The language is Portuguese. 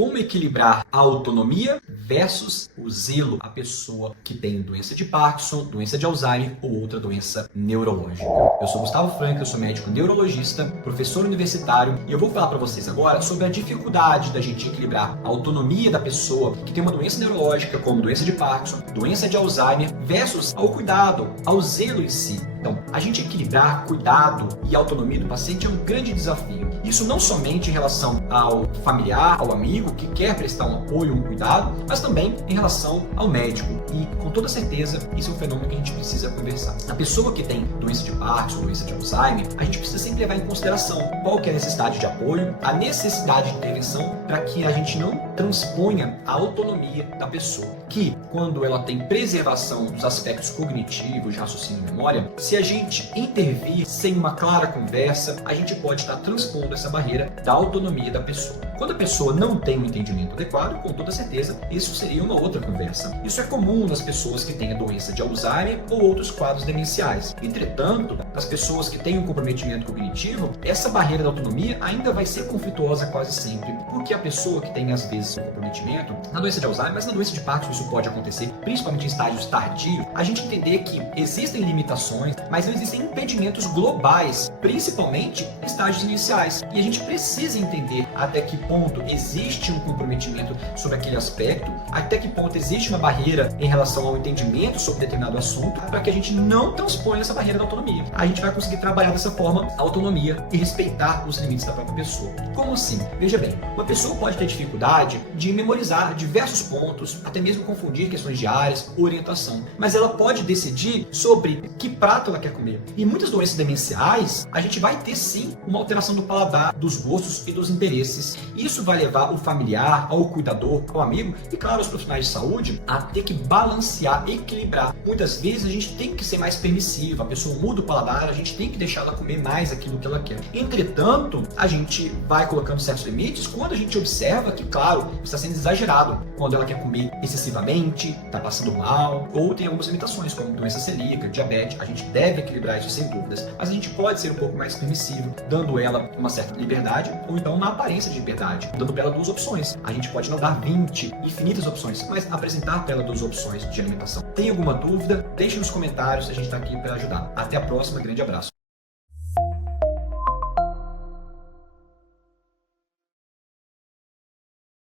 como equilibrar a autonomia versus o zelo, a pessoa que tem doença de Parkinson, doença de Alzheimer ou outra doença neurológica. Eu sou Gustavo Franca, eu sou médico neurologista, professor universitário e eu vou falar para vocês agora sobre a dificuldade da gente equilibrar a autonomia da pessoa que tem uma doença neurológica, como doença de Parkinson, doença de Alzheimer, versus ao cuidado, ao zelo em si. Então, a gente equilibrar cuidado e autonomia do paciente é um grande desafio. Isso não somente em relação ao familiar, ao amigo que quer prestar um apoio, um cuidado, mas também em relação ao médico. E com toda certeza, isso é um fenômeno que a gente precisa conversar. A pessoa que tem doença de Parkinson, doença de Alzheimer, a gente precisa sempre levar em consideração qual que é a necessidade de apoio, a necessidade de intervenção para que a gente não transponha a autonomia da pessoa. Que, quando ela tem preservação dos aspectos cognitivos, de raciocínio e memória, se a gente intervir sem uma clara conversa, a gente pode estar transpondo essa barreira da autonomia da pessoa. Quando a pessoa não tem um entendimento adequado, com toda certeza, isso seria uma outra conversa. Isso é comum nas pessoas que têm a doença de Alzheimer ou outros quadros demenciais. Entretanto, nas pessoas que têm um comprometimento cognitivo, essa barreira da autonomia ainda vai ser conflituosa quase sempre, porque a pessoa que tem, às vezes, um comprometimento, na doença de Alzheimer, mas na doença de Parkinson isso pode acontecer, principalmente em estágios tardios, a gente entender que existem limitações, mas não existem impedimentos globais, principalmente em estágios iniciais. E a gente precisa entender até que ponto existe um comprometimento sobre aquele aspecto, até que ponto existe uma barreira em relação ao entendimento sobre determinado assunto, para que a gente não transponha essa barreira da autonomia. A gente vai conseguir trabalhar dessa forma a autonomia e respeitar os limites da própria pessoa. Como assim? Veja bem, uma pessoa pode ter dificuldade de memorizar diversos pontos, até mesmo confundir questões diárias, orientação, mas ela pode decidir sobre que prato ela quer comer. E muitas doenças demenciais, a gente vai ter sim uma alteração do paladar, dos gostos e dos interesses. Isso vai levar o familiar, ao cuidador, ao amigo e, claro, os profissionais de saúde a ter que balancear, equilibrar. Muitas vezes a gente tem que ser mais permissivo, a pessoa muda o paladar, a gente tem que deixar ela comer mais aquilo que ela quer. Entretanto, a gente vai colocando certos limites quando a gente observa que, claro, está sendo exagerado, quando ela quer comer excessivamente, está passando mal, ou tem algumas limitações, como doença celíaca, diabetes. A gente deve equilibrar isso sem dúvidas, mas a gente pode ser um pouco mais permissivo, dando ela uma certa liberdade, ou então uma aparência de liberdade, dando para ela duas opções. A gente pode não dar 20, infinitas opções, mas apresentar para ela duas opções de alimentação. Tem alguma dúvida? Deixe nos comentários, a gente está aqui para ajudar. Até a próxima, grande abraço.